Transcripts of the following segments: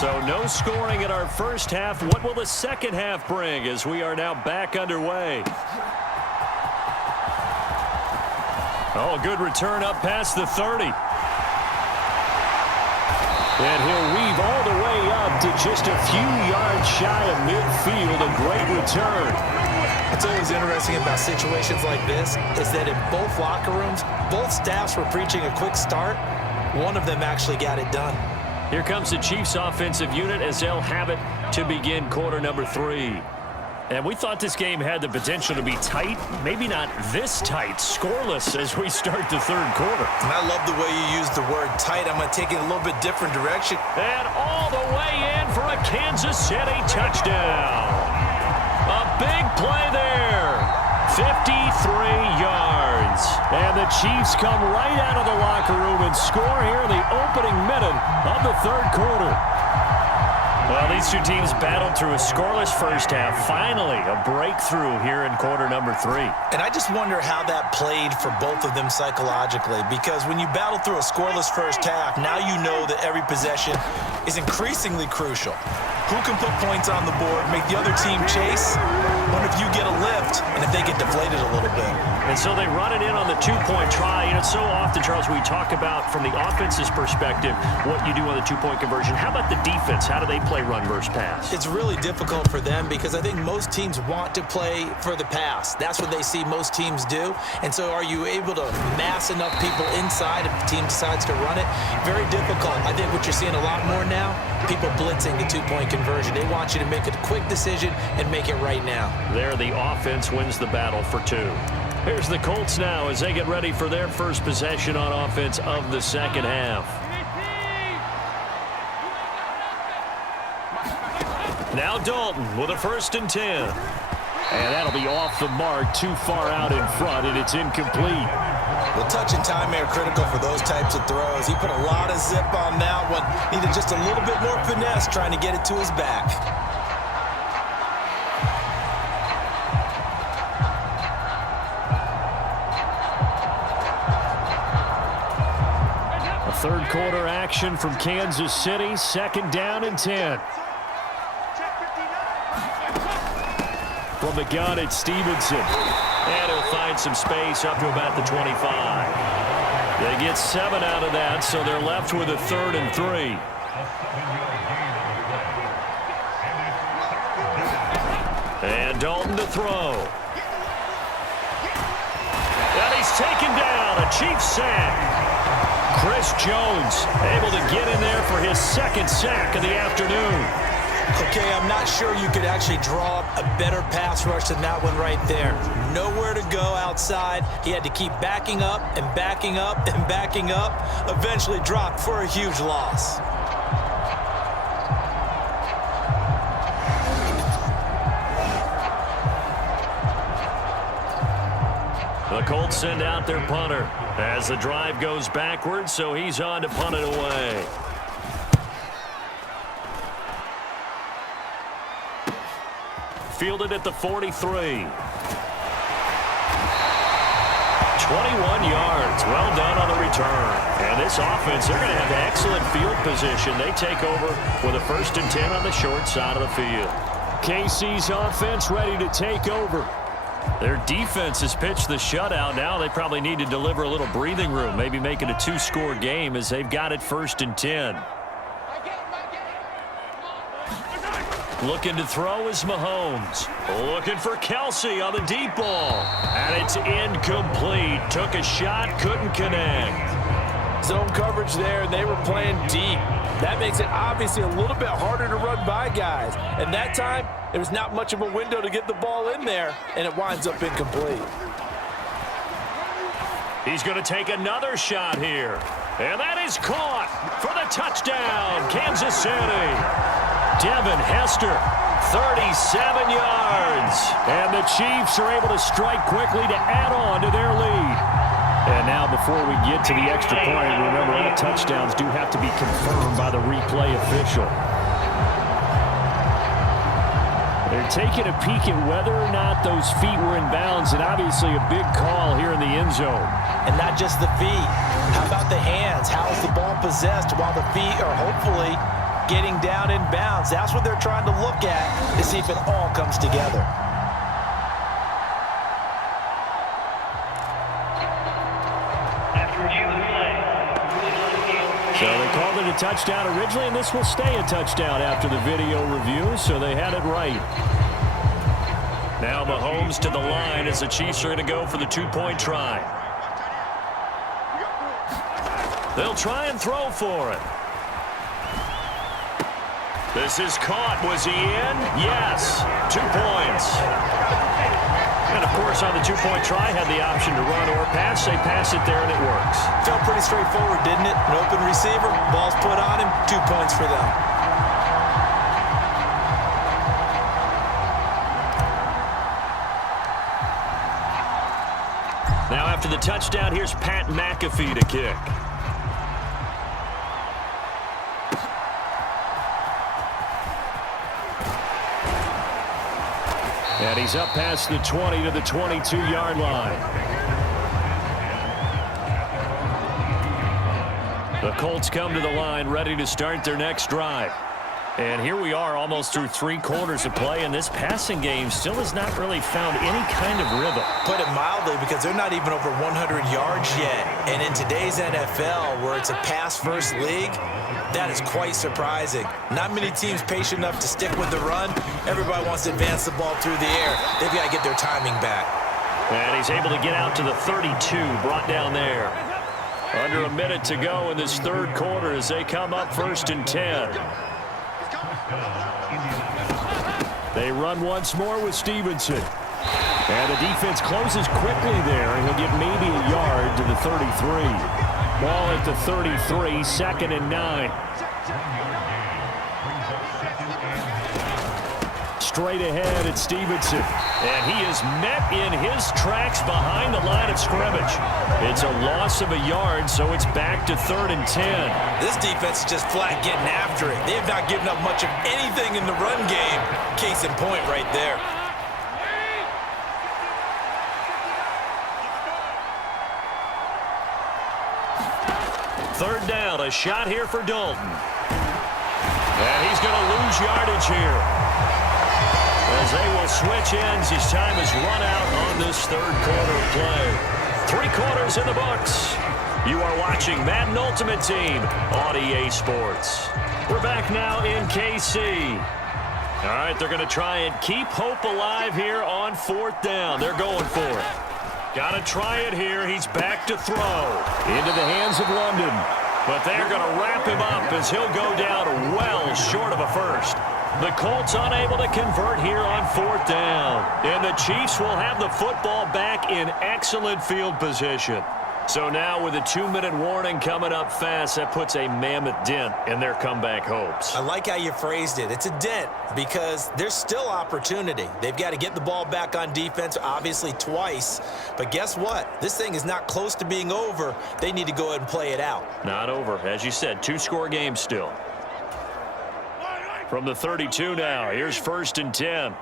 So no scoring in our first half. What will the second half bring as we are now back underway? Oh, good return up past the 30. And he'll weave all the way up to just a few yards shy of midfield. A great return. What's always interesting about situations like this is that in both locker rooms, both staffs were preaching a quick start. One of them actually got it done. Here comes the Chiefs offensive unit as they'll have it to begin quarter number 3. And we thought this game had the potential to be tight, maybe not this tight, scoreless as we start the third quarter. And I love the way you use the word tight. I'm going to take it a little bit different direction. And all the way in for a Kansas City touchdown. A big play there. 53 yards. And the Chiefs come right out of the locker room and score here in the opening minute of the third quarter. Well, these two teams battled through a scoreless first half. Finally, a breakthrough here in quarter number 3. And I just wonder how that played for both of them psychologically, because when you battle through a scoreless first half, now you know that every possession is increasingly crucial. Who can put points on the board, make the other team chase? What if you get a lift and if they get deflated a little bit? And so they run it in on the two-point try. And it's so often, Charles, we talk about from the offense's perspective what you do on the two-point conversion. How about the defense? How do they play run versus pass? It's really difficult for them because I think most teams want to play for the pass. That's what they see most teams do. And so are you able to mass enough people inside if the team decides to run it? Very difficult. I think what you're seeing a lot more now, people blitzing the two-point conversion. They want you to make a quick decision and make it right now. There, the offense wins the battle for 2. Here's the Colts now as they get ready for their first possession on offense of the second half. Now Dalton with a 1st and 10. And that'll be off the mark, too far out in front, and it's incomplete. Well, touch and time are critical for those types of throws. He put a lot of zip on that one. Needed just a little bit more finesse trying to get it to his back. A third quarter action from Kansas City, 2nd down and 10. From the gun, it's Stevenson. And he'll find some space up to about the 25. They get 7 out of that, so they're left with a 3rd and 3. And Dalton to throw. And he's taken down, a Chiefs sack. Chris Jones able to get in there for his 2nd sack of the afternoon. Okay, I'm not sure you could actually draw up a better pass rush than that one right there. Nowhere to go outside. He had to keep backing up and backing up and backing up. Eventually dropped for a huge loss. The Colts send out their punter as the drive goes backwards, so he's on to punt it away. Fielded at the 43. 21 yards. Well done on the return. And this offense, they're going to have excellent field position. They take over with a 1st and 10 on the short side of the field. KC's offense ready to take over. Their defense has pitched the shutout. Now they probably need to deliver a little breathing room, maybe make it a 2-score game as they've got it 1st and 10. Looking to throw is Mahomes. Looking for Kelsey on the deep ball. And it's incomplete. Took a shot, couldn't connect. Zone coverage there, and they were playing deep. That makes it obviously a little bit harder to run by guys. And that time, there was not much of a window to get the ball in there, and it winds up incomplete. He's going to take another shot here. And that is caught for the touchdown, Kansas City. Devin Hester, 37 yards. And the Chiefs are able to strike quickly to add on to their lead. And now before we get to the extra point, remember all touchdowns do have to be confirmed by the replay official. They're taking a peek at whether or not those feet were in bounds, and obviously a big call here in the end zone. And not just the feet. How about the hands? How is the ball possessed while the feet are hopefully getting down in bounds. That's what they're trying to look at to see if it all comes together. So they called it a touchdown originally, and this will stay a touchdown after the video review, so they had it right. Now Mahomes to the line as the Chiefs are going to go for the two-point try. They'll try and throw for it. This is caught. Was he in? Yes. 2 points. And, of course, on the two-point try, had the option to run or pass. They pass it there, and it works. Felt pretty straightforward, didn't it? An open receiver, ball's put on him, 2 points for them. Now, after the touchdown, here's Pat McAfee to kick. And he's up past the 20 to the 22-yard line. The Colts come to the line ready to start their next drive. And here we are almost through 3 quarters of play, and this passing game still has not really found any kind of rhythm. Put it mildly, because they're not even over 100 yards yet. And in today's NFL, where it's a pass-first league, that is quite surprising. Not many teams patient enough to stick with the run. Everybody wants to advance the ball through the air. They've got to get their timing back. And he's able to get out to the 32, brought down there. Under a minute to go in this third quarter as they come up 1st and 10. They run once more with Stevenson. And the defense closes quickly there, and he'll get maybe a yard to the 33. Ball at the 33, 2nd and 9. Straight ahead at Stevenson. And he is met in his tracks behind the line of scrimmage. It's a loss of a yard, so it's back to 3rd and 10. This defense is just flat getting after it. They have not given up much of anything in the run game. Case in point right there. Third down, a shot here for Dalton. And he's going to lose yardage here, as they will switch ends as time has run out on this third quarter of play. 3 quarters in the books. You are watching Madden Ultimate Team on EA Sports. We're back now in KC. All right, they're going to try and keep hope alive here on 4th down. They're going for it. Got to try it here. He's back to throw. Into the hands of London. But they're going to wrap him up as he'll go down well short of a first. The Colts unable to convert here on 4th down. And the Chiefs will have the football back in excellent field position. So now with a 2-minute warning coming up fast, that puts a mammoth dent in their comeback hopes. I like how you phrased it. It's a dent because there's still opportunity. They've got to get the ball back on defense, obviously twice. But guess what? This thing is not close to being over. They need to go ahead and play it out. Not over. As you said, 2-score game still. From the 32 now, here's 1st and 10.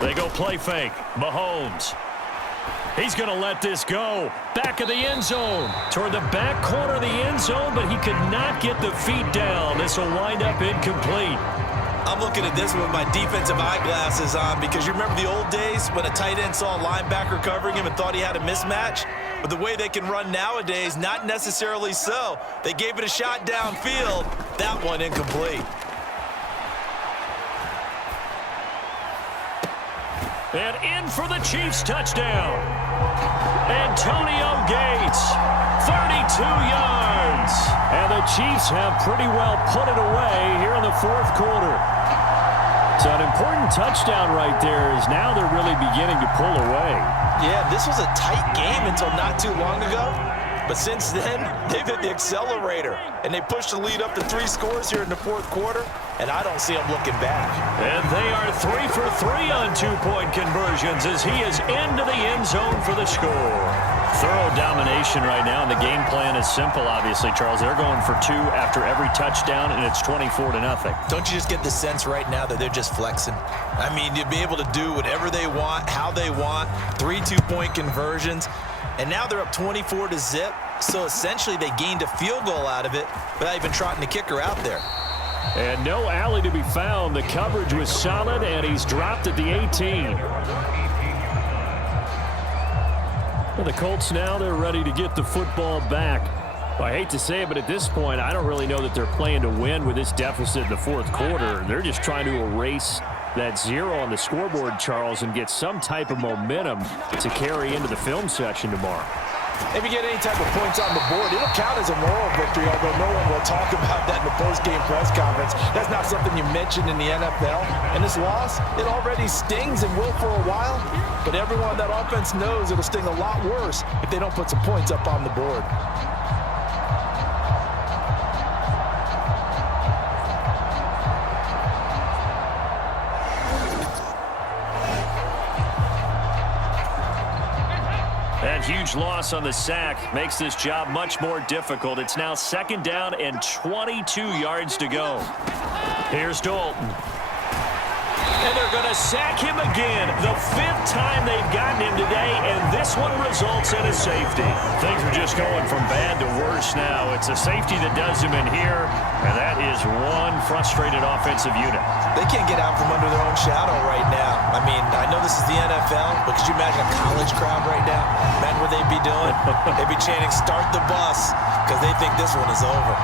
They go play fake. Mahomes. He's going to let this go. Back of the end zone. Toward the back corner of the end zone, but he could not get the feet down. This will wind up incomplete. I'm looking at this with my defensive eyeglasses on because you remember the old days when a tight end saw a linebacker covering him and thought he had a mismatch? But the way they can run nowadays, not necessarily so. They gave it a shot downfield. That one incomplete. And in for the Chiefs touchdown. Antonio Gates, 32 yards. And the Chiefs have pretty well put it away here in the 4th quarter. So an important touchdown right there is now they're really beginning to pull away. Yeah, this was a tight game until not too long ago. But since then, they've hit the accelerator. And they pushed the lead up to 3 scores here in the 4th quarter. And I don't see them looking back. And they are 3 for 3 on 2-point conversions as he is into the end zone for the score. Thorough domination right now, and the game plan is simple, obviously, Charles. They're going for 2 after every touchdown, and it's 24-0. Don't you just get the sense right now that they're just flexing? I mean, you'd be able to do whatever they want, how they want, 3 2-point conversions. And now they're up 24-0. So essentially they gained a field goal out of it without even trotting the kicker out there. And no alley to be found. The coverage was solid, and he's dropped at the 18. Well, the Colts now, they're ready to get the football back. Well, I hate to say it, but at this point, I don't really know that they're playing to win with this deficit in the fourth quarter. They're just trying to erase that 0 on the scoreboard, Charles, and get some type of momentum to carry into the film session tomorrow. If you get any type of points on the board, it'll count as a moral victory, although no one will talk about that in the post-game press conference. That's not something you mentioned in the NFL. And this loss, it already stings and will for a while, but everyone on that offense knows it'll sting a lot worse if they don't put some points up on the board. That huge loss on the sack makes this job much more difficult. It's now 2nd down and 22 yards to go. Here's Dalton. And they're going to sack him again. The 5th time they've gotten him today, and this one results in a safety. Things are just going from bad to worse now. It's a safety that does him in here, and that is one frustrated offensive unit. They can't get out from under their own shadow right now. I mean, I know this is the NFL, but could you imagine a college crowd right now? Imagine what they'd be doing. They'd be chanting, "Start the bus," because they think this one is over.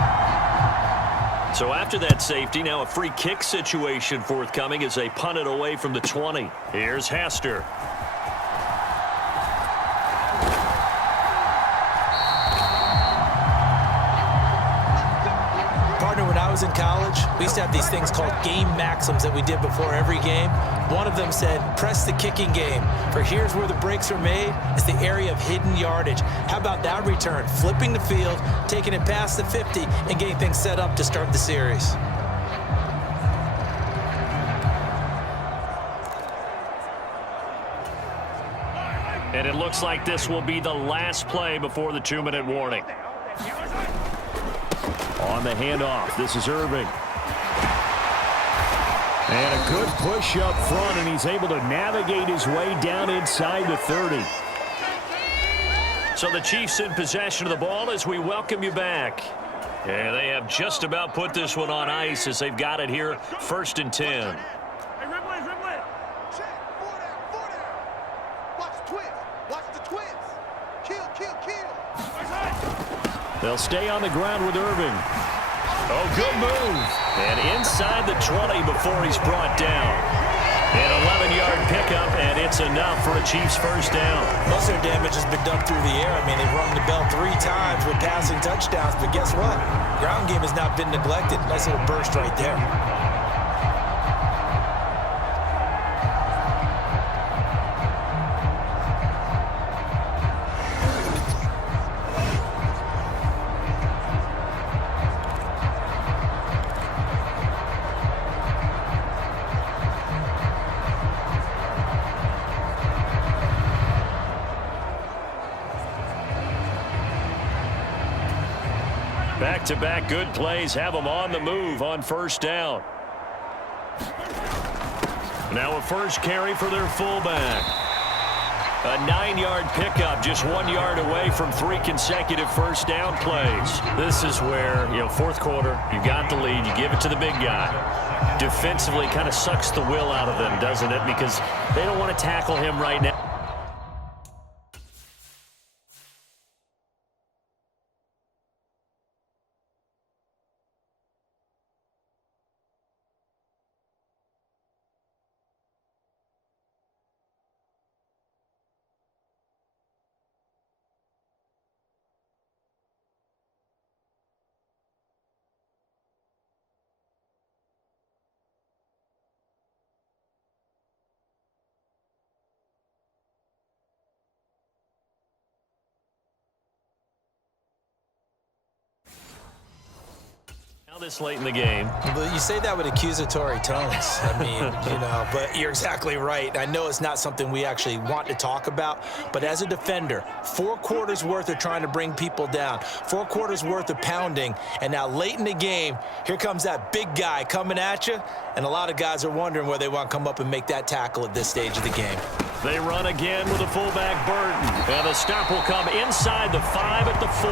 So after that safety, now a free kick situation forthcoming as they punt it away from the 20. Here's Hester. Partner, when I was in college, we used to have these things called game maxims that we did before every game. One of them said, press the kicking game. For here's where the breaks are made. It's the area of hidden yardage. How about that return? Flipping the field, taking it past the 50, and getting things set up to start the series. And it looks like this will be the last play before the 2-minute warning. On the handoff, this is Irving. And a good push up front, and he's able to navigate his way down inside the 30. So the Chiefs in possession of the ball as we welcome you back. And they have just about put this one on ice as they've got it here, 1st and 10. They'll stay on the ground with Irving. Oh, good move. And inside the 20 before he's brought down. An 11-yard pickup, and it's enough for a Chiefs 1st down. Most of their damage has been done through the air. I mean, they've rung the bell 3 times with passing touchdowns, but guess what? Ground game has not been neglected. Nice little burst right there. Back-to-back good plays have them on the move on 1st down. Now a first carry for their fullback. A 9-yard pickup, just 1 yard away from 3 consecutive 1st down plays. This is where, 4th quarter, you got the lead, you give it to the big guy. Defensively kind of sucks the will out of them, doesn't it? Because they don't want to tackle him right now. This late in the game. But you say that with accusatory tones. I mean, but you're exactly right. I know it's not something we actually want to talk about, but as a defender, 4 quarters worth of trying to bring people down, 4 quarters worth of pounding, and now late in the game, here comes that big guy coming at you, and a lot of guys are wondering where they want to come up and make that tackle at this stage of the game. They run again with the fullback Burton. And the stop will come inside the 5 at the 4.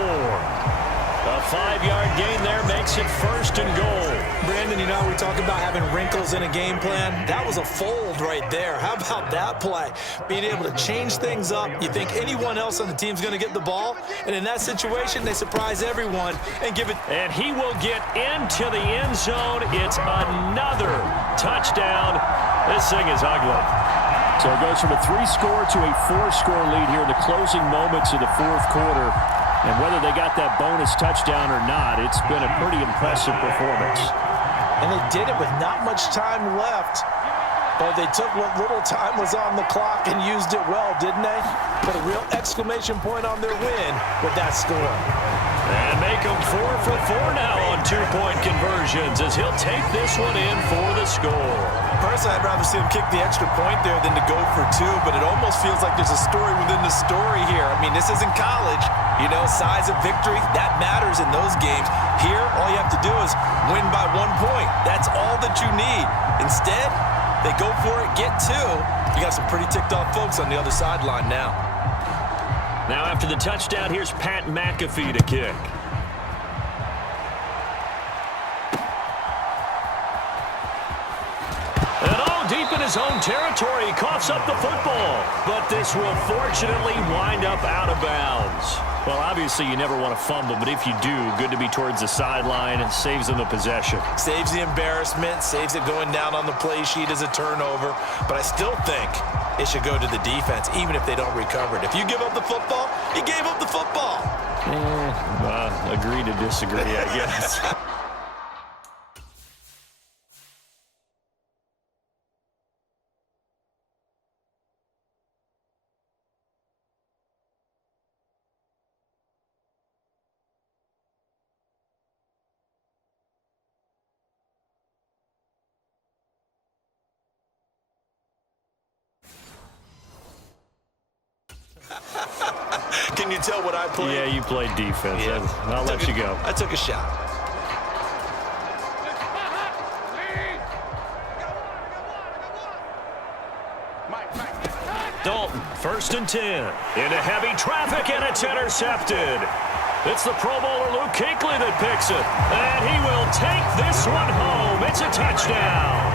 A 5-yard gain there makes it 1st and goal. Brandon, you know, we talk about having wrinkles in a game plan. That was a fold right there. How about that play? Being able to change things up. You think anyone else on the team's going to get the ball, and in that situation, they surprise everyone and give it. And he will get into the end zone. It's another touchdown. This thing is ugly. So it goes from a 3-score to a 4-score lead here in the closing moments of the 4th quarter. And whether they got that bonus touchdown or not, it's been a pretty impressive performance. And they did it with not much time left. But they took what little time was on the clock and used it well, didn't they? Put a real exclamation point on their win with that score. And make them 4 for 4 now on 2-point conversions as he'll take this one in for the score. Personally, I'd rather see him kick the extra point there than to go for 2, but it almost feels like there's a story within the story here. I mean, this isn't college. You know, size of victory, that matters in those games. Here, all you have to do is win by 1 point. That's all that you need. Instead, they go for it, get 2. You got some pretty ticked off folks on the other sideline now. Now after the touchdown, here's Pat McAfee to kick. Deep in his own territory, he coughs up the football. But this will fortunately wind up out of bounds. Well, obviously you never want to fumble, but if you do, good to be towards the sideline. It saves them the possession. Saves the embarrassment, saves it going down on the play sheet as a turnover. But I still think it should go to the defense, even if they don't recover it. If you give up the football, you gave up the football. Agree to disagree, I guess. Can you tell what I played? Yeah, you played defense. Yeah. I'll let you go. I took a shot. Dalton, 1st and 10. Into heavy traffic, and it's intercepted. It's the Pro Bowler Luke Kuechly that picks it. And he will take this one home. It's a touchdown.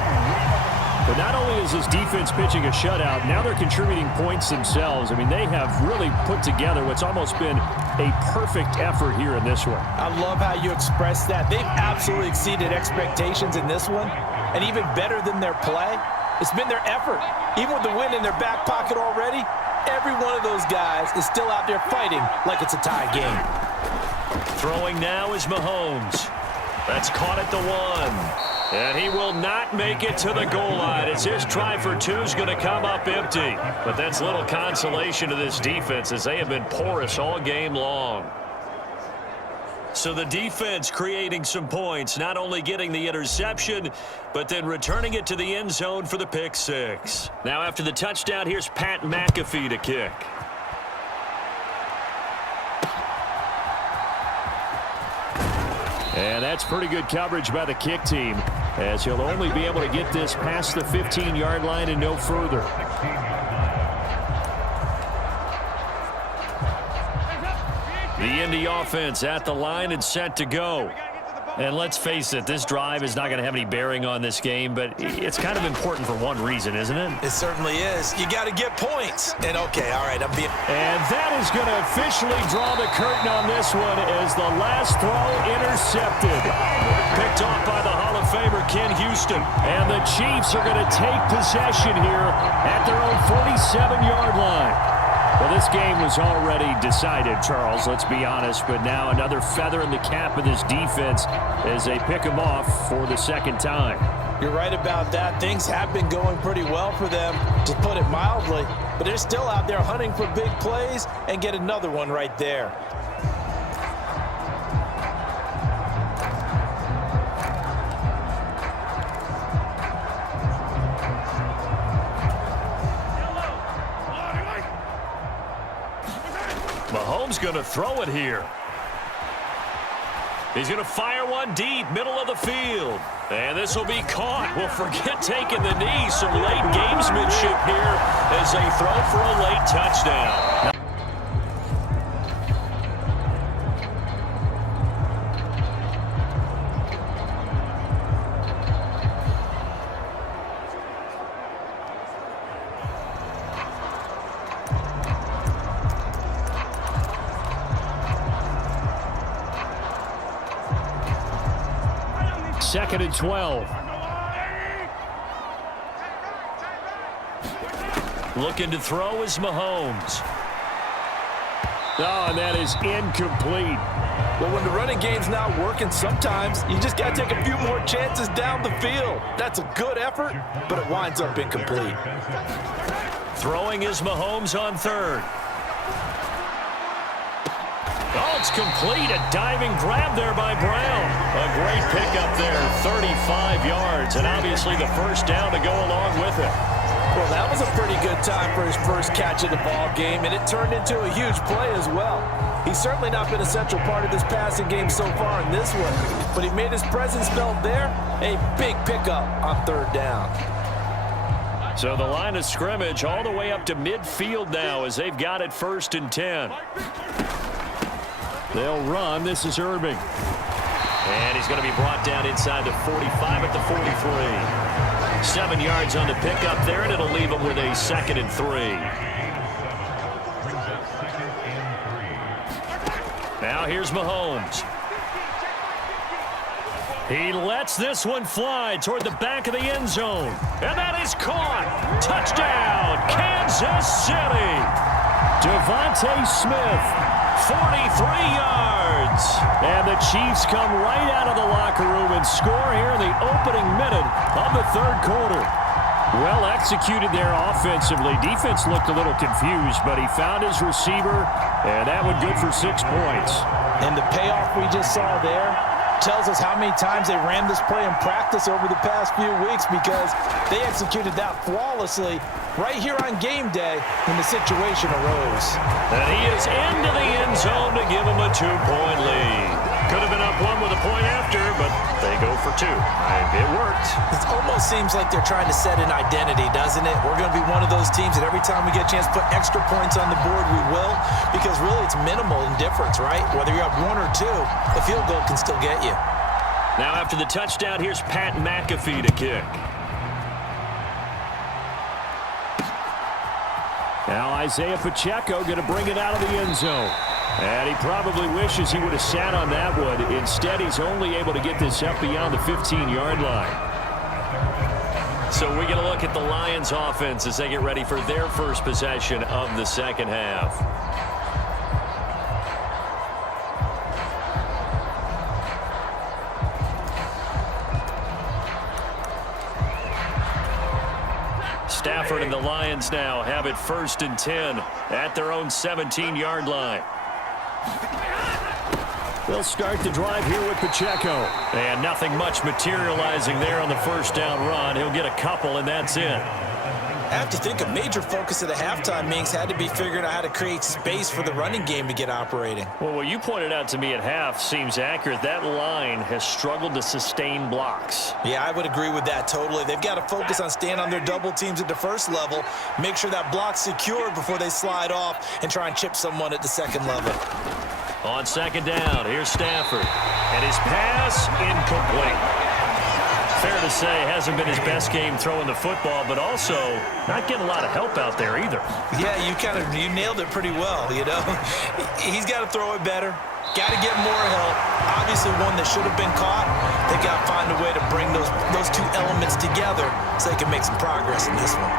But not only is his defense pitching a shutout, now they're contributing points themselves. I mean, they have really put together what's almost been a perfect effort here in this one. I love how you express that. They've absolutely exceeded expectations in this one, and even better than their play, it's been their effort. Even with the win in their back pocket already, every one of those guys is still out there fighting like it's a tie game. Throwing now is Mahomes. That's caught at the 1. And he will not make it to the goal line as his try for 2 is going to come up empty. But that's little consolation to this defense as they have been porous all game long. So the defense creating some points, not only getting the interception, but then returning it to the end zone for the pick 6. Now after the touchdown, here's Pat McAfee to kick. And that's pretty good coverage by the kick team, as he'll only be able to get this past the 15-yard line and no further. The Indy offense at the line and set to go. And let's face it, this drive is not going to have any bearing on this game, but it's kind of important for one reason, isn't it? It certainly is. You got to get points. And, okay, all right, I'm being... And that is going to officially draw the curtain on this one as the last throw intercepted. Picked off by the Hall of Famer Ken Houston. And the Chiefs are going to take possession here at their own 47-yard line. Well, this game was already decided, Charles, let's be honest, but now another feather in the cap of this defense as they pick them off for the 2nd time. You're right about that. Things have been going pretty well for them, to put it mildly, but they're still out there hunting for big plays and get another one right there. Mahomes going to throw it here. He's going to fire one deep, middle of the field. And this will be caught. Well, forget taking the knee. Some late gamesmanship here as they throw for a late touchdown. Second and 12. Looking to throw is Mahomes. Oh, and that is incomplete. Well, when the running game's not working, sometimes you just got to take a few more chances down the field. That's a good effort, but it winds up incomplete. Throwing is Mahomes on third. Oh, it's complete. A diving grab there by Brown. A great pickup there, 35 yards, and obviously the first down to go along with it. Well, that was a pretty good time for his first catch of the ball game, and it turned into a huge play as well. He's certainly not been a central part of this passing game so far in this one, but he made his presence felt there. A big pickup on third down. So the line of scrimmage all the way up to midfield now as they've got it 1st and 10. They'll run. This is Irving. And he's going to be brought down inside the 45 at the 43. 7 yards on the pickup there, and it'll leave him with a 2nd and 3. Now here's Mahomes. He lets this one fly toward the back of the end zone. And that is caught. Touchdown, Kansas City. Devontae Smith. 43 yards. And the Chiefs come right out of the locker room and score here in the opening minute of the third quarter. Well executed there offensively. Defense looked a little confused, but he found his receiver, and that one good for 6 points. And the payoff we just saw there tells us how many times they ran this play in practice over the past few weeks, because they executed that flawlessly right here on game day when the situation arose. And he is into the end zone to give him a 2-point lead. Could have been up one with a point after, but they go for 2. And it worked. It almost seems like they're trying to set an identity, doesn't it? We're going to be one of those teams that every time we get a chance to put extra points on the board, we will, because really it's minimal in difference, right? Whether you're up 1 or 2, the field goal can still get you. Now after the touchdown, here's Pat McAfee to kick. Now Isaiah Pacheco going to bring it out of the end zone. And he probably wishes he would have sat on that one. Instead, he's only able to get this up beyond the 15-yard line. So we get a look at the Lions offense as they get ready for their first possession of the second half. Stafford and the Lions now have it 1st and 10 at their own 17-yard line. They'll start the drive here with Pacheco. And nothing much materializing there on the first down run. He'll get a couple, and that's it. I have to think a major focus of the halftime meetings had to be figuring out how to create space for the running game to get operating. Well, what you pointed out to me at half seems accurate. That line has struggled to sustain blocks. Yeah, I would agree with that totally. They've got to focus on staying on their double teams at the first level, make sure that block's secure before they slide off and try and chip someone at the second level. On second down, here's Stafford. And his pass incomplete. Fair to say, hasn't been his best game throwing the football, but also not getting a lot of help out there either. Yeah, you nailed it pretty well, you know. He's got to throw it better. Got to get more help. Obviously one that should have been caught. They've got to find a way to bring those two elements together so they can make some progress in this one.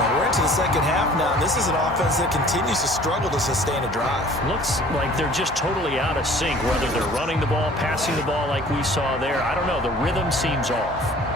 And we're into the second half now, and this is an offense that continues to struggle to sustain a drive. Looks like they're just totally out of sync, whether they're running the ball, passing the ball like we saw there. I don't know. The rhythm seems off.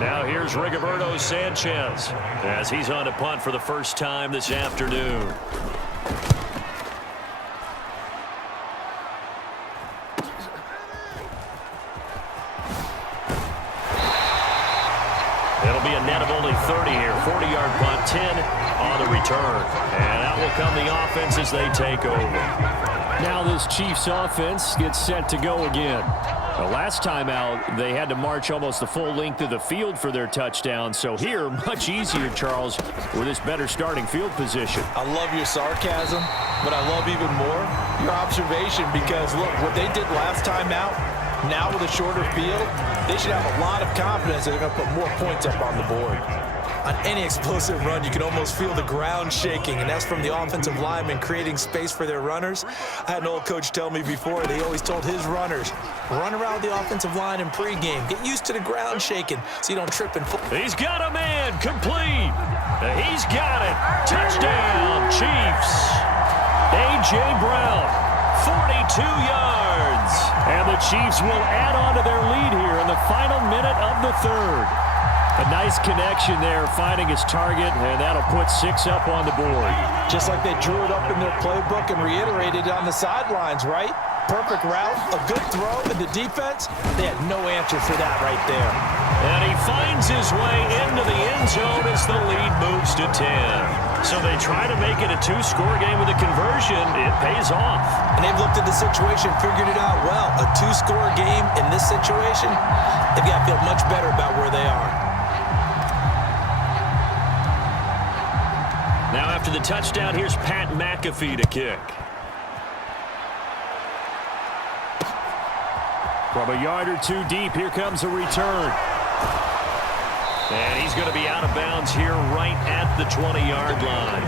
Now here's Rigoberto Sanchez as he's on to punt for the first time this afternoon. It'll be a net of only 30 here. 40-yard punt, 10 on the return. And out will come the offense as they take over. Now this Chiefs offense gets set to go again. The last time out, they had to march almost the full length of the field for their touchdown. So here, much easier, Charles, with this better starting field position. I love your sarcasm, but I love even more your observation because, look, what they did last time out, now with a shorter field, they should have a lot of confidence that they're going to put more points up on the board. On any explosive run, you can almost feel the ground shaking, and that's from the offensive linemen creating space for their runners. I had an old coach tell me before, they always told his runners, run around the offensive line in pregame. Get used to the ground shaking so you don't trip and fall. He's got a man, complete. He's got it. Touchdown, Chiefs. A.J. Brown, 42 yards. And the Chiefs will add on to their lead here in the final minute of the third. A nice connection there, finding his target, and that'll put 6 up on the board. Just like they drew it up in their playbook and reiterated it on the sidelines, right? Perfect route, a good throw, and the defense, they had no answer for that right there. And he finds his way into the end zone as the lead moves to 10. So they try to make it a 2-score game with a conversion. It pays off. And they've looked at the situation, figured it out well. A 2-score game in this situation, they've got to feel much better about where they are. Now after the touchdown, here's Pat McAfee to kick. From a yard or two deep, here comes a return. And he's going to be out of bounds here right at the 20-yard line.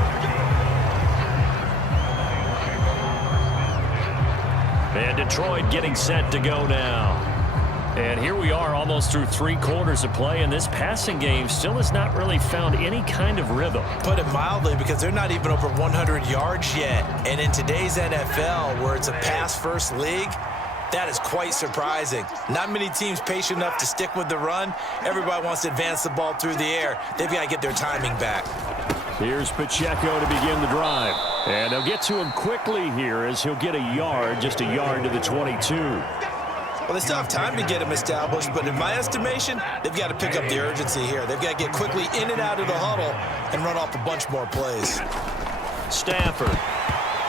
And Detroit getting set to go now. And here we are almost through 3 quarters of play, and this passing game still has not really found any kind of rhythm. Put it mildly, because they're not even over 100 yards yet. And in today's NFL, where it's a pass-first league, that is quite surprising. Not many teams patient enough to stick with the run. Everybody wants to advance the ball through the air. They've got to get their timing back. Here's Pacheco to begin the drive. And they'll get to him quickly here as he'll get a yard, just a yard to the 22. Well, they still have time to get him established, but in my estimation, they've got to pick up the urgency here. They've got to get quickly in and out of the huddle and run off a bunch more plays. Stafford.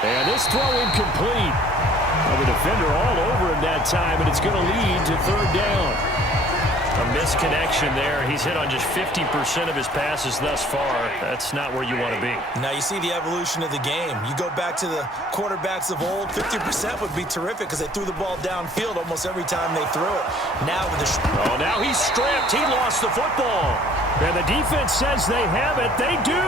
And this throw incomplete. Well, the defender all over him that time, and it's going to lead to 3rd down. A misconnection there. He's hit on just 50% of his passes thus far. That's not where you want to be. Now you see the evolution of the game. You go back to the quarterbacks of old, 50% would be terrific because they threw the ball downfield almost every time they threw it. Now with the... Oh, now he's stripped. He lost the football. And the defense says they have it. They do.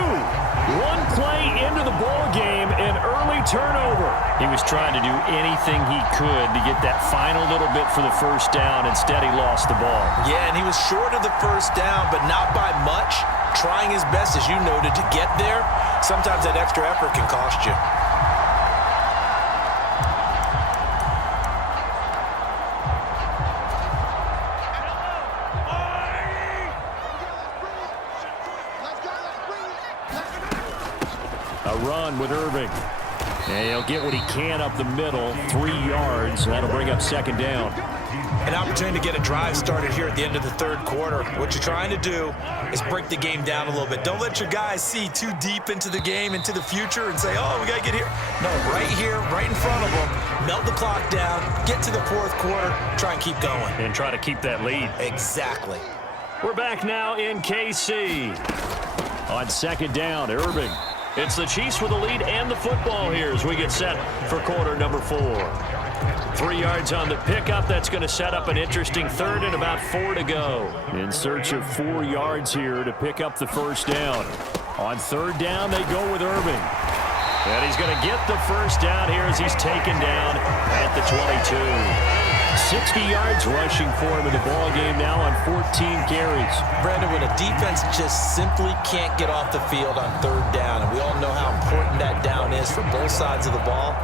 One play into the ball game, an early turnover. He was trying to do anything he could to get that final little bit for the first down. Instead, he lost the ball. Yeah, and he was short of the first down, but not by much. Trying his best, as you noted, to get there. Sometimes that extra effort can cost you. A run with Irving. And he'll get what he can up the middle, 3 yards. That'll bring up 2nd down. An opportunity to get a drive started here at the end of the 3rd quarter. What you're trying to do is break the game down a little bit. Don't let your guys see too deep into the game, into the future, and say, oh, we got to get here. No, right here, right in front of them, melt the clock down, get to the 4th quarter, try and keep going. And try to keep that lead. Exactly. We're back now in KC. On 2nd down, Irving. It's the Chiefs with the lead and the football here as we get set for quarter number 4. 3 yards on the pickup. That's going to set up an interesting 3rd and about 4 to go. In search of 4 yards here to pick up the first down. On 3rd down, they go with Irving. And he's going to get the first down here as he's taken down at the 22. 60 yards rushing for him in the ball game now on 14 carries. Brandon, when a defense just simply can't get off the field on 3rd down, and we all know how important that down is for both sides of the ball,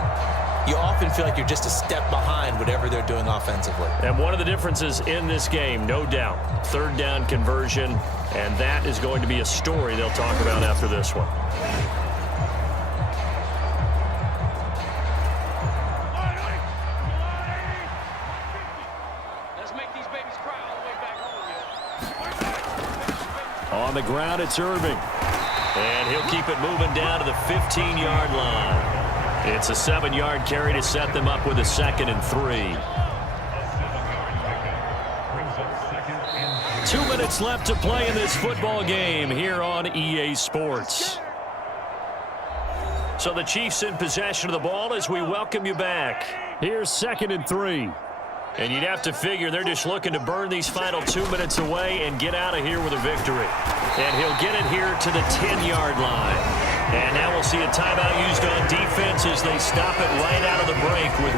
you often feel like you're just a step behind whatever they're doing offensively. And one of the differences in this game, no doubt, third down conversion, and that is going to be a story they'll talk about after this one. On the ground, it's Irving. And he'll keep it moving down to the 15-yard line. It's a 7-yard carry to set them up with a 2nd and 3. 2 minutes left to play in this football game here on EA Sports. So the Chiefs in possession of the ball as we welcome you back. Here's 2nd and 3. And you'd have to figure they're just looking to burn these final 2 minutes away and get out of here with a victory. And he'll get it here to the 10-yard line. And now we'll see a timeout used on defense as they stop it right out of the break with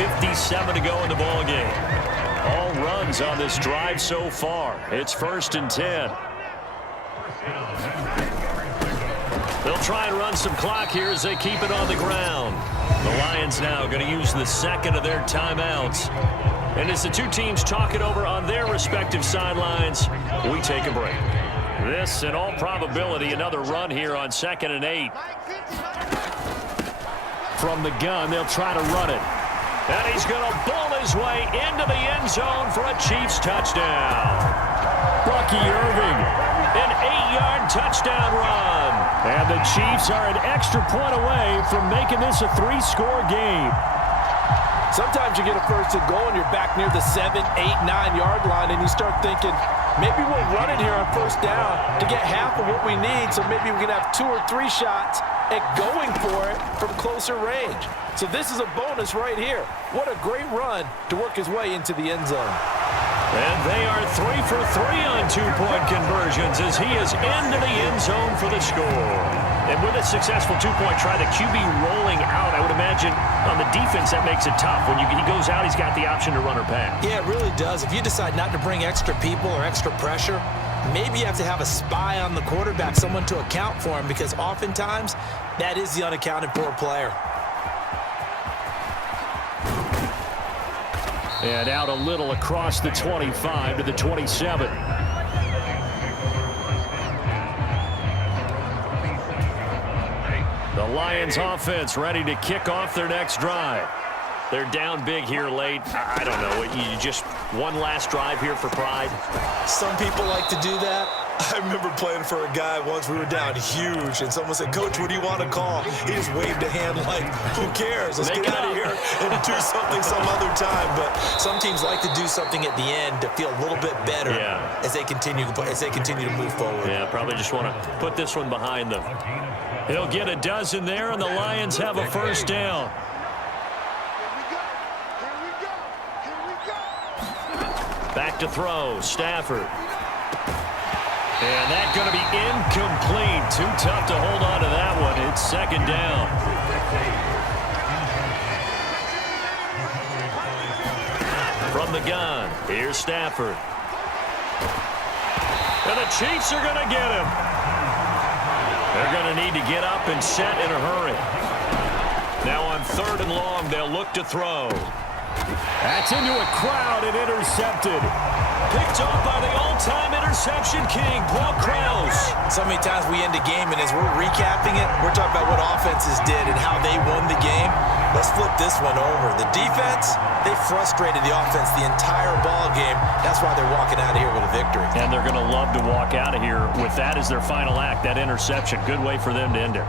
1:57 to go in the ballgame. All runs on this drive so far. It's 1st and 10. They'll try and run some clock here as they keep it on the ground. The Lions now going to use the second of their timeouts. And as the two teams talk it over on their respective sidelines, we take a break. This, in all probability, another run here on 2nd and 8. From the gun, they'll try to run it. And he's going to bowl his way into the end zone for a Chiefs touchdown. Bucky Irving, an 8-yard touchdown run. And the Chiefs are an extra point away from making this a 3-score game. Sometimes you get a 1st and goal and you're back near the 7, 8, 9-yard line and you start thinking, maybe we'll run it here on 1st down to get half of what we need, so maybe we can have 2 or 3 shots at going for it from closer range. So this is a bonus right here. What a great run to work his way into the end zone. And they are 3 for 3 on 2-point conversions as he is into the end zone for the score. And with a successful 2-point try, the QB rolling out, I would imagine on the defense that makes it tough. When he goes out, he's got the option to run or pass. Yeah, it really does. If you decide not to bring extra people or extra pressure, maybe you have to have a spy on the quarterback, someone to account for him, because oftentimes that is the unaccounted for player. And out a little across the 25 to the 27. The Lions offense ready to kick off their next drive. They're down big here late. I don't know. You just one last drive here for pride? Some people like to do that. I remember playing for a guy once. We were down huge, and someone said, "Coach, what do you want to call?" He just waved a hand like, who cares? Let's get out of here and do something some other time. But some teams like to do something at the end to feel a little bit better as they continue to move forward. Yeah, probably just want to put this one behind them. He'll get a dozen there, and the Lions have a 1st down. Back to throw, Stafford. And that's going to be incomplete. Too tough to hold on to that one. It's 2nd down. From the gun, here's Stafford. And the Chiefs are going to get him. They're going to need to get up and set in a hurry. Now on 3rd and long, they'll look to throw. That's into a crowd and intercepted. Picked off by the all-time interception king, Paul Krause. So many times we end a game, and as we're recapping it, we're talking about what offenses did and how they won the game. Let's flip this one over. The defense, they frustrated the offense the entire ball game. That's why they're walking out of here with a victory. And they're going to love to walk out of here with that as their final act, that interception. Good way for them to end it.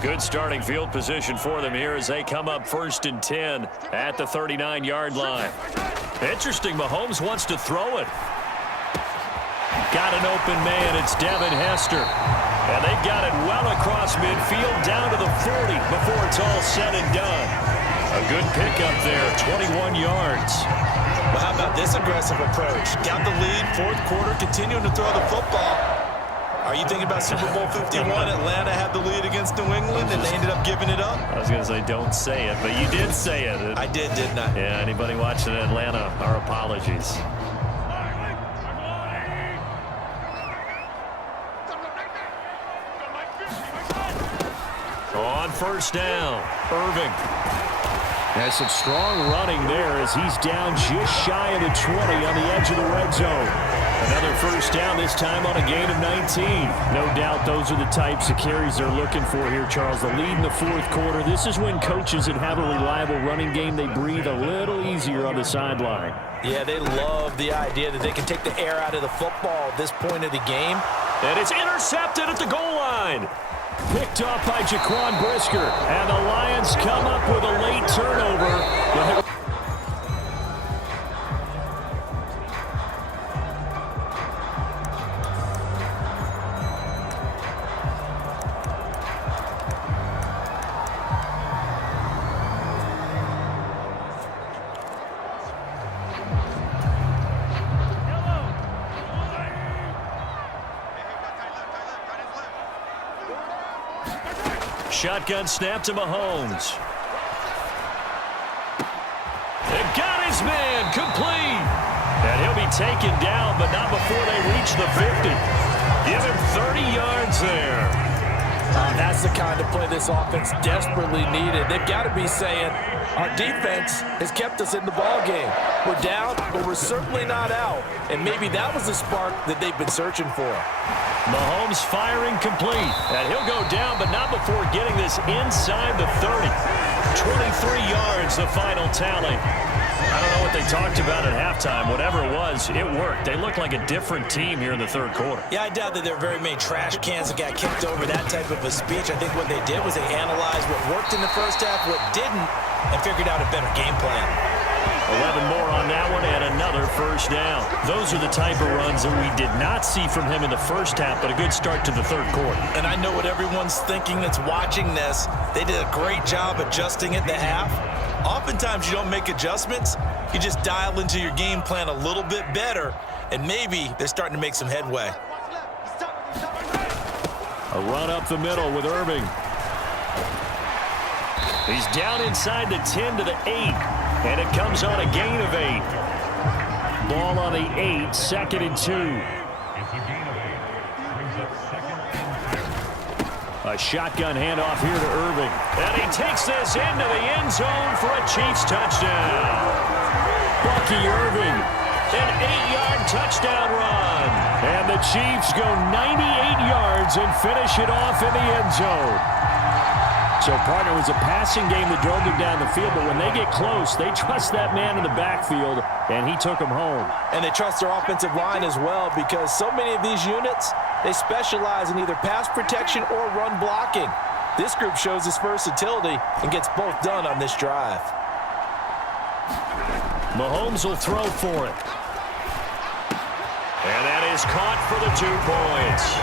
Good starting field position for them here as they come up 1st and 10 at the 39-yard line. Interesting, Mahomes wants to throw it. Got an open man, it's Devin Hester. And they've got it well across midfield down to the 40 before it's all said and done. A good pickup there, 21 yards. Well, how about this aggressive approach? Got the lead, 4th quarter, continuing to throw the football. Are you thinking about Super Bowl 51? Atlanta had the lead against New England, and they ended up giving it up? I was going to say don't say it, but you did say it. I did, didn't I? Yeah, anybody watching Atlanta, our apologies. On first down, Irving. Has some strong running there as he's down just shy of the 20 on the edge of the red zone. Another first down, this time on a gain of 19. No doubt those are the types of carries they're looking for here, Charles. The lead in the fourth quarter. This is when coaches that have a reliable running game, they breathe a little easier on the sideline. Yeah, they love the idea that they can take the air out of the football at this point of the game. And it's intercepted at the goal line. Picked off by Jaquan Brisker. And the Lions come up with a late turnover. Shotgun snap to Mahomes. They've got his man complete. And he'll be taken down, but not before they reach the 50. Give him 30 yards there. That's the kind of play this offense desperately needed. They've got to be saying, our defense has kept us in the ball game. We're down, but we're certainly not out. And maybe that was the spark that they've been searching for. Mahomes firing complete. And he'll go down, but not before getting this inside the 30. 23 yards, the final tally. I don't know what they talked about at halftime. Whatever it was, it worked. They looked like a different team here in the third quarter. Yeah, I doubt that there are very many trash cans that got kicked over that type of a speech. I think what they did was they analyzed what worked in the first half, what didn't, and figured out a better game plan. 11 more on that one and another first down. Those are the type of runs that we did not see from him in the first half, but a good start to the third quarter. And I know what everyone's thinking that's watching this. They did a great job adjusting at the half. Oftentimes you don't make adjustments. You just dial into your game plan a little bit better, and maybe they're starting to make some headway. A run up the middle with Irving. He's down inside the 10 to the 8. And it comes on a gain of 8. Ball on the 8, 2nd and 2. A shotgun handoff here to Irving. And he takes this into the end zone for a Chiefs touchdown. Bucky Irving, an 8-yard touchdown run. And the Chiefs go 98 yards and finish it off in the end zone. So, partner, it was a passing game that drove them down the field, but when they get close, they trust that man in the backfield, and he took them home. And they trust their offensive line as well, because so many of these units, they specialize in either pass protection or run blocking. This group shows its versatility and gets both done on this drive. Mahomes will throw for it. And that is caught for the 2 points.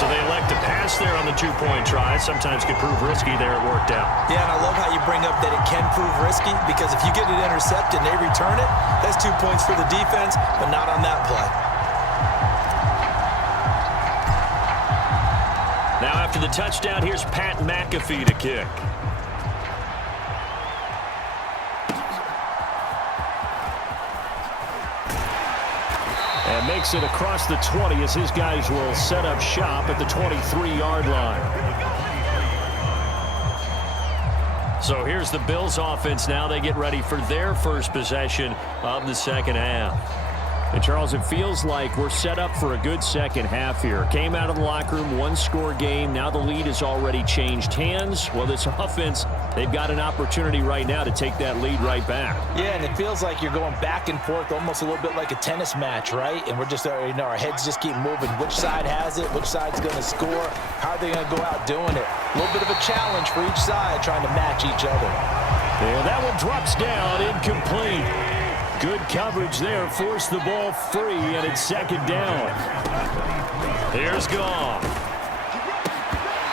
So they elect to pass there on the 2-point try. Sometimes could prove risky. There it worked out. Yeah, and I love how you bring up that it can prove risky, because if you get it intercepted and they return it, that's 2 points for the defense, but not on that play. Now after the touchdown, here's Pat McAfee to kick. And makes it across the 20 as his guys will set up shop at the 23-yard line. So here's the Bills offense now. They get ready for their first possession of the second half. And, Charles, it feels like we're set up for a good second half here. Came out of the locker room, 1-score game. Now the lead has already changed hands. Well, this offense, they've got an opportunity right now to take that lead right back. Yeah, and it feels like you're going back and forth, almost a little bit like a tennis match, right? And we're just, our heads just keep moving. Which side has it? Which side's going to score? How are they going to go out doing it? A little bit of a challenge for each side, trying to match each other. And that one drops down, incomplete. Good coverage there, forced the ball free, and it's second down. Here's Goff.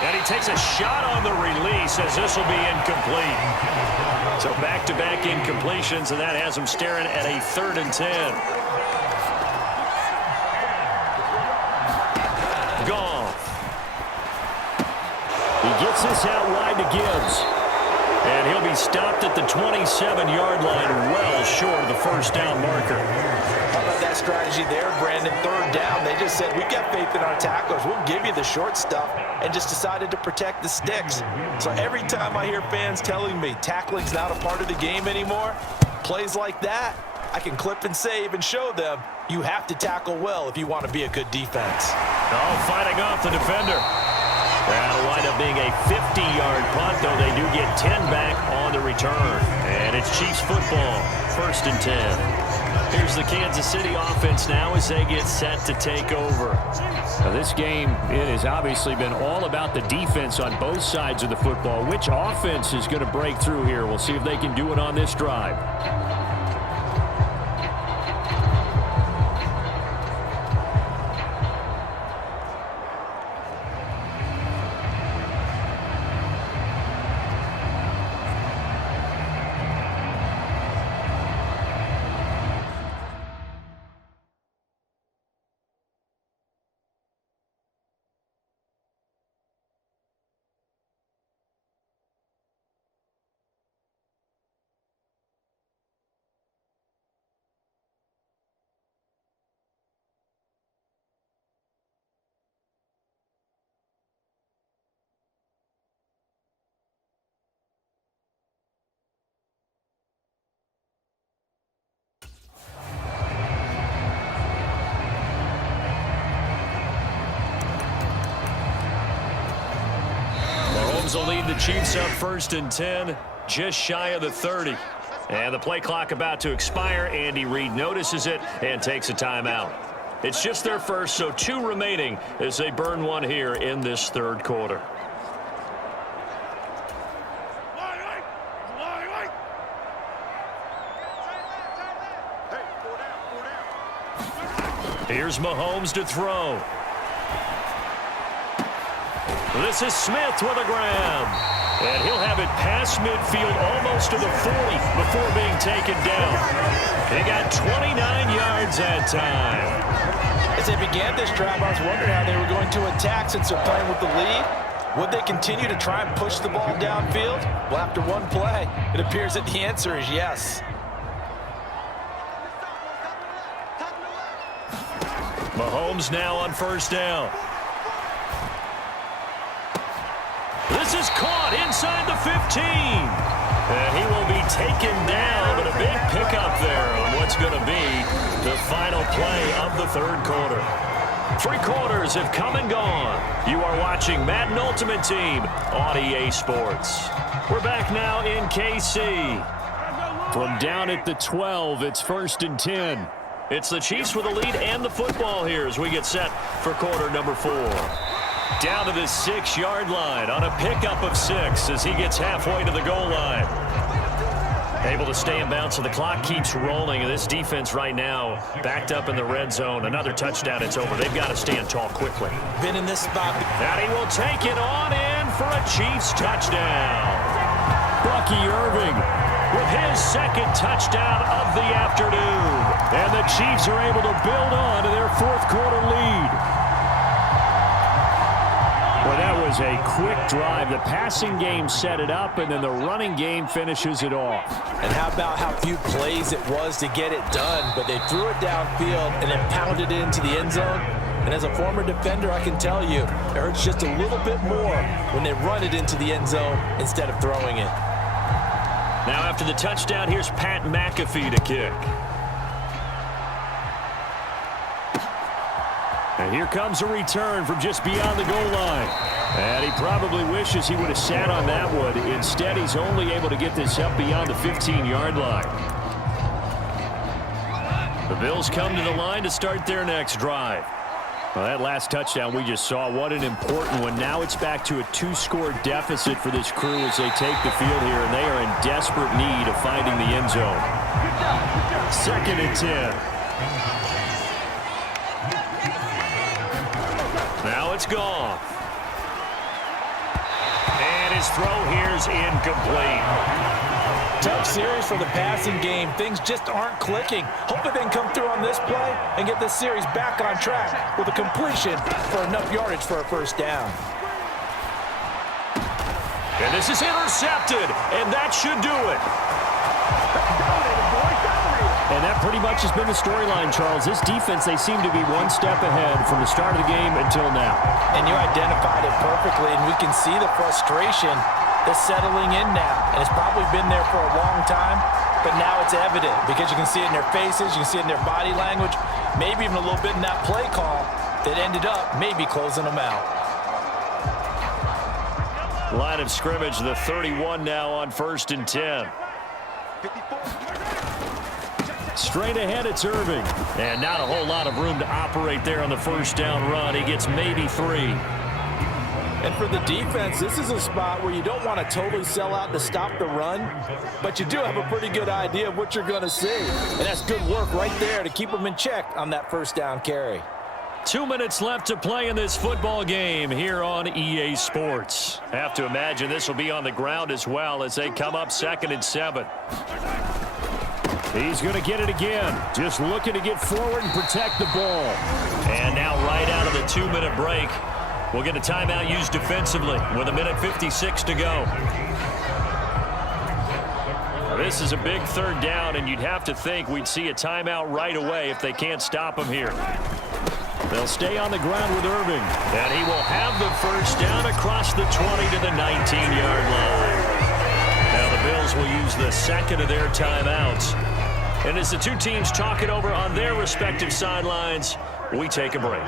And he takes a shot on the release as this will be incomplete. So back-to-back incompletions, and that has him staring at a 3rd and 10. gets this out wide to Gibbs. And he'll be stopped at the 27-yard line, well short of the first down marker. How about that strategy there, Brandon? Third down, they just said, we've got faith in our tacklers. We'll give you the short stuff, and just decided to protect the sticks. So every time I hear fans telling me tackling's not a part of the game anymore, plays like that, I can clip and save and show them you have to tackle well if you want to be a good defense. Oh, fighting off the defender. That'll wind up being a 50-yard punt, though they do get 10 back on the return. And it's Chiefs football, 1st and 10. Here's the Kansas City offense now as they get set to take over. Now this game, it has obviously been all about the defense on both sides of the football. Which offense is going to break through here? We'll see if they can do it on this drive. Will lead the Chiefs up 1st and 10, just shy of the 30. And the play clock about to expire. Andy Reid notices it and takes a timeout. It's just their first, so 2 remaining as they burn one here in this 3rd quarter. Here's Mahomes to throw. This is Smith with a grab. And he'll have it past midfield almost to the 40 before being taken down. He got 29 yards that time. As they began this drive, I was wondering how they were going to attack since they're playing with the lead. Would they continue to try and push the ball downfield? Well, after one play, it appears that the answer is yes. Mahomes now on 1st down. This is caught inside the 15. And he will be taken down, but a big pickup there on what's going to be the final play of the 3rd quarter. 3 quarters have come and gone. You are watching Madden Ultimate Team on EA Sports. We're back now in KC. From down at the 12, it's 1st and 10. It's the Chiefs with the lead and the football here as we get set for quarter number 4. Down to the 6-yard line on a pickup of 6 as he gets halfway to the goal line. Able to stay in bounds, so the clock keeps rolling. And this defense right now backed up in the red zone. Another touchdown, it's over. They've got to stand tall quickly. Been in this spot. And he will take it on in for a Chiefs touchdown. Bucky Irving with his 2nd touchdown of the afternoon. And the Chiefs are able to build on to their 4th quarter lead. Well, that was a quick drive. The passing game set it up, and then the running game finishes it off. And how about how few plays it was to get it done, but they threw it downfield and then pounded it into the end zone. And as a former defender, I can tell you, it hurts just a little bit more when they run it into the end zone instead of throwing it. Now after the touchdown, here's Pat McAfee to kick. And here comes a return from just beyond the goal line. And he probably wishes he would have sat on that one. Instead, he's only able to get this up beyond the 15-yard line. The Bills come to the line to start their next drive. Well, that last touchdown we just saw, what an important one. Now it's back to a 2-score deficit for this crew as they take the field here, and they are in desperate need of finding the end zone. 2nd and 10. Now it's gone. And his throw here's incomplete. Tough series for the passing game. Things just aren't clicking. Hopefully they can come through on this play and get this series back on track with a completion for enough yardage for a 1st down. And this is intercepted, and that should do it. And that pretty much has been the storyline, Charles. This defense, they seem to be one step ahead from the start of the game until now. And you identified it perfectly, and we can see the frustration that's settling in now. And it's probably been there for a long time, but now it's evident because you can see it in their faces, you can see it in their body language, maybe even a little bit in that play call that ended up maybe closing them out. Line of scrimmage, the 31 now on 1st and 10. Straight ahead, it's Irving. And not a whole lot of room to operate there on the first down run. He gets maybe 3. And for the defense, this is a spot where you don't want to totally sell out to stop the run, but you do have a pretty good idea of what you're going to see. And that's good work right there to keep them in check on that first down carry. 2 minutes left to play in this football game here on EA Sports. Have to imagine this will be on the ground as well as they come up 2nd and 7. He's going to get it again. Just looking to get forward and protect the ball. And now right out of the 2-minute break, we'll get a timeout used defensively with 1:56 to go. This is a big 3rd down, and you'd have to think we'd see a timeout right away if they can't stop him here. They'll stay on the ground with Irving. And he will have the first down across the 20 to the 19-yard line. Now the Bills will use the second of their timeouts. And as the two teams talk it over on their respective sidelines, we take a break.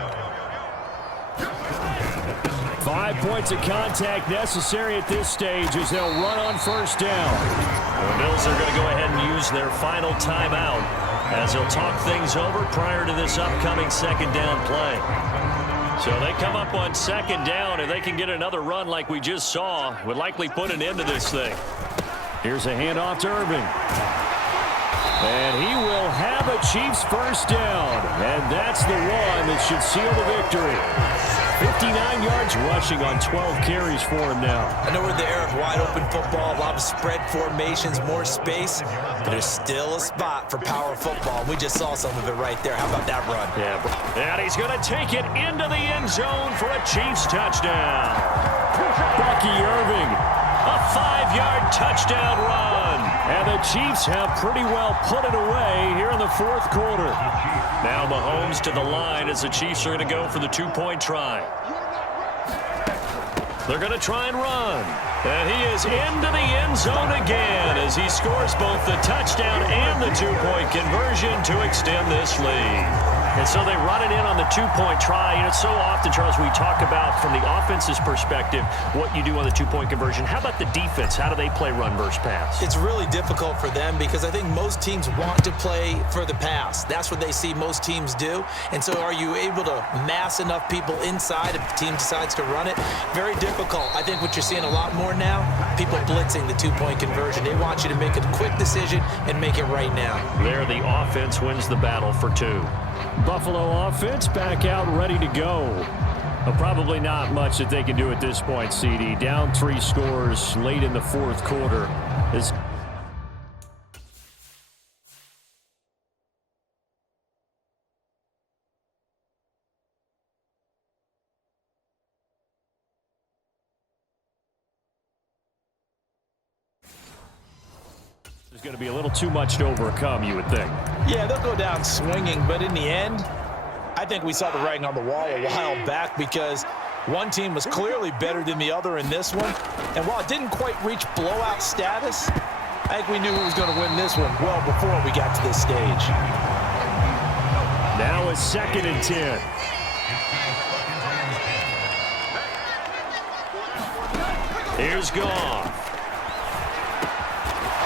5 points of contact necessary at this stage as they'll run on first down. The Bills are going to go ahead and use their final timeout as they'll talk things over prior to this upcoming 2nd down play. So they come up on 2nd down, and they can get another run like we just saw. Would likely put an end to this thing. Here's a handoff to Irving. And he will have a Chiefs first down. And that's the one that should seal the victory. 59 yards rushing on 12 carries for him now. I know we're in the era of wide-open football, a lot of spread formations, more space, but there's still a spot for power football. We just saw some of it right there. How about that run? Yeah, and he's going to take it into the end zone for a Chiefs touchdown. Bucky Irving. A 5-yard touchdown run. And the Chiefs have pretty well put it away here in the 4th quarter. Now Mahomes to the line as the Chiefs are going to go for the 2-point try. They're going to try and run. And he is into the end zone again as he scores both the touchdown and the 2-point conversion to extend this lead. And so they run it in on the 2-point try. You know, so often, Charles, we talk about from the offense's perspective what you do on the 2-point conversion. How about the defense? How do they play run versus pass? It's really difficult for them because I think most teams want to play for the pass. That's what they see most teams do. And so are you able to mass enough people inside if the team decides to run it? Very difficult. I think what you're seeing a lot more now, people blitzing the 2-point conversion. They want you to make a quick decision and make it right now. There, the offense wins the battle for 2. Buffalo offense back out ready to go. Probably not much that they can do at this point, CD. Down 3 scores late in the 4th quarter. There's going to be a little too much to overcome, you would think. Yeah, they'll go down swinging, but in the end, I think we saw the writing on the wall a while back because one team was clearly better than the other in this one. And while it didn't quite reach blowout status, I think we knew who was going to win this one well before we got to this stage. Now it's 2nd and 10. Here's Goff.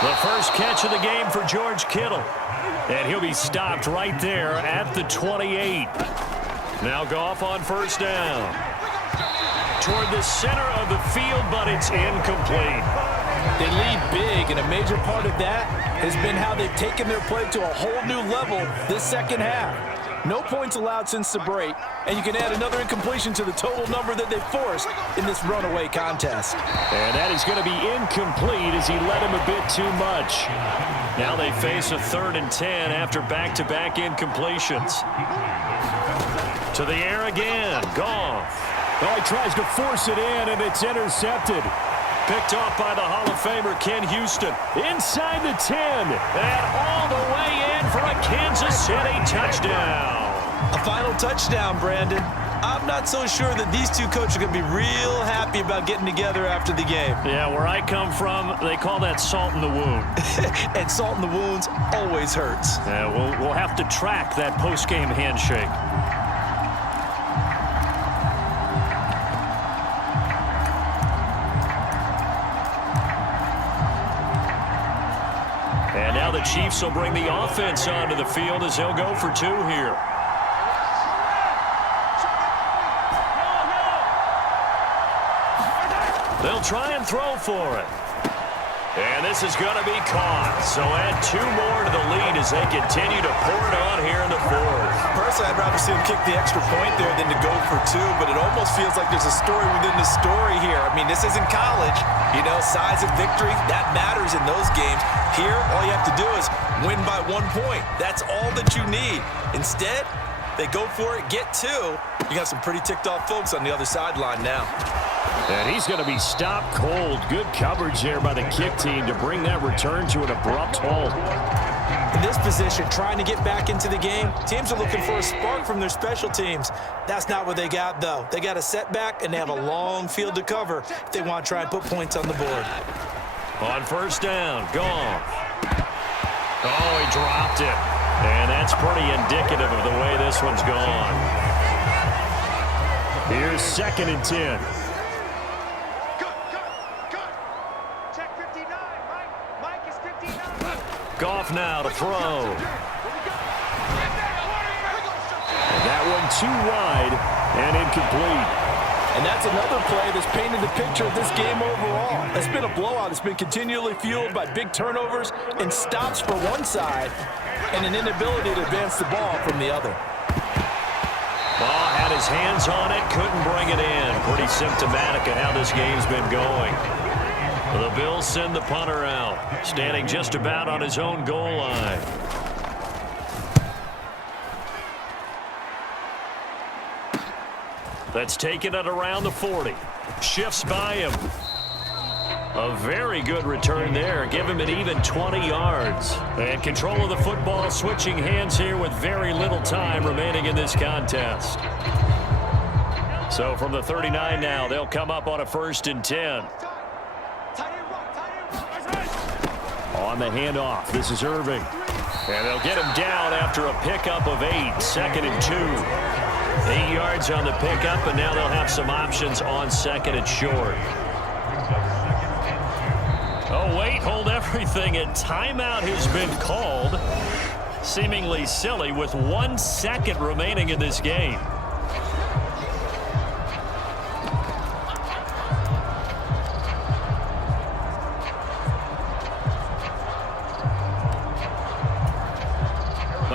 The first catch of the game for George Kittle. And he'll be stopped right there at the 28. Now Goff on first down. Toward the center of the field, but it's incomplete. They lead big, and a major part of that has been how they've taken their play to a whole new level this second half. No points allowed since the break, and you can add another incompletion to the total number that they've forced in this runaway contest. And that is going to be incomplete as he led him a bit too much. Now they face a 3rd and 10 after back-to-back incompletions. To the air again, Goff. Oh, he tries to force it in, and it's intercepted. Picked off by the Hall of Famer Ken Houston. Inside the 10. And all the way in for a Kansas City touchdown. A final touchdown, Brandon. I'm not so sure that these two coaches are going to be real happy about getting together after the game. Yeah, where I come from, they call that salt in the wound. And salt in the wounds always hurts. Yeah, we'll have to track that post-game handshake. And now the Chiefs will bring the offense onto the field as they'll go for two here. They'll try and throw for it. And this is going to be caught. So add two more to the lead as they continue to pour it on here in the fourth. Personally, I'd rather see them kick the extra point there than to go for two, but it almost feels like there's a story within the story here. I mean, this isn't college. You know, size of victory, that matters in those games. Here, all you have to do is win by 1 point. That's all that you need. Instead, they go for it, get two. You got some pretty ticked off folks on the other sideline now. And he's going to be stopped cold. Good coverage there by the kick team to bring that return to an abrupt halt. In this position, trying to get back into the game, teams are looking for a spark from their special teams. That's not what they got, though. They got a setback, and they have a long field to cover if they want to try and put points on the board. On first down, Goff. Oh, he dropped it. And that's pretty indicative of the way this one's gone. Here's 2nd and 10. Goff now to throw. And that one too wide and incomplete. And that's another play that's painted the picture of this game overall. It's been a blowout. It's been continually fueled by big turnovers and stops for one side and an inability to advance the ball from the other. Ball had his hands on it, couldn't bring it in. Pretty symptomatic of how this game's been going. The Bills send the punter out, standing just about on his own goal line. That's taken it around the 40. Shifts by him. A very good return there. Give him an even 20 yards. And control of the football, switching hands here with very little time remaining in this contest. So from the 39 now, they'll come up on a 1st and 10. On the handoff, this is Irving. And they'll get him down after a pickup of 8. 2nd and 2. 8 yards on the pickup, and now they'll have some options on 2nd and short. Oh, wait, hold everything. A timeout has been called. Seemingly silly with 1 second remaining in this game.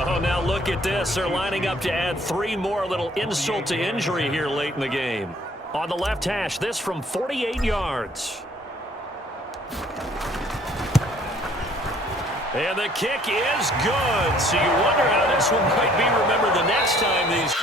Oh, now look at this. They're lining up to add 3 more. A little insult to injury here late in the game. On the left hash, this from 48 yards. And the kick is good. So you wonder how this one might be remembered the next time these...